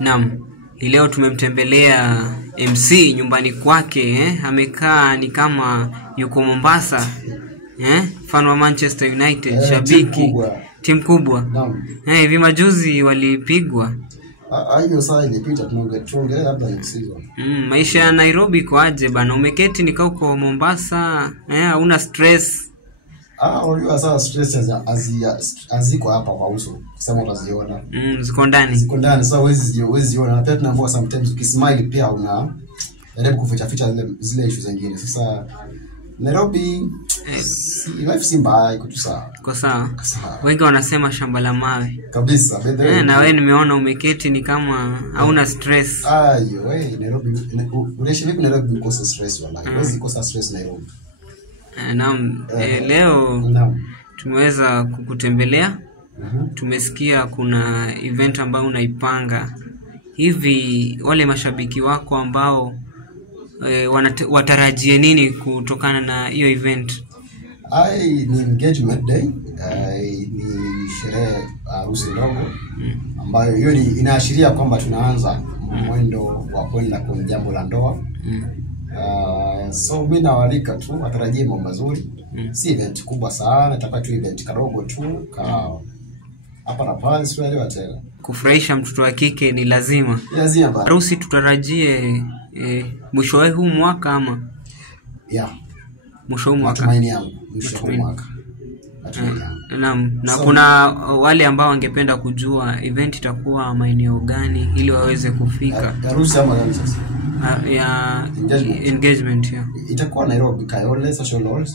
Naam, leo tumemtembelea MC nyumbani kwake, amekaa ni kama yuko Mombasa, fan wa Manchester United, shabiki timu kubwa. Naam. Hivi majuzi walipigwa. Hiyo saa ilipita, tunaongelea labda hiyo. Maisha ya Nairobi kwaje bana? Umeketi nikao kwa Mombasa, hauna stress? Unajua sasa stress aziko hapa kwa uso. Sema utaziona. Ziko ndani. Ziko ndani, sasa huwezi ziona. Na pia tunaambiwa sometimes ukismile pia jaribu kuficha zile issues zingine. Sasa Nairobi life si mbaya, iko tu sawa. Iko sawa. Wengi wanasema shamba la mawe. Kabisa. Na wewe nimeona umeketi ni kama hauna stress. Nairobi unaishi vipi Nairobi uko stress wallahi. Huwezi kosa stress Nairobi. Naam, leo tumeweza kukutembelea. Tumesikia kuna event ambayo unaipanga. Hivi wale mashabiki wako ambao watarajie nini kutokana na hiyo event? Ni engagement day, ni sherehe harusi ndogo ambayo hiyo inaashiria kwamba tunaanza mwendo wa kwenda kwenye jambo la ndoa. So mimi nawalika tu watarajie mambo mazuri. Si event kubwa sana, itakuwa tu event kadogo tu hapa na pale, sio ile tena. Kufurahisha mtoto wa kike ni lazima. Lazima bana. Harusi tutarajie mwisho wa huu mwaka ama? Mwisho wa mwaka. Mwisho wa mwaka. Na kuna wale ambao wangependa kujua event itakuwa maeneo gani ili waweze kufika. Harusi ama gani sasa? Ya engagement. Itakuwa Nairobi, Kayole Social Hall.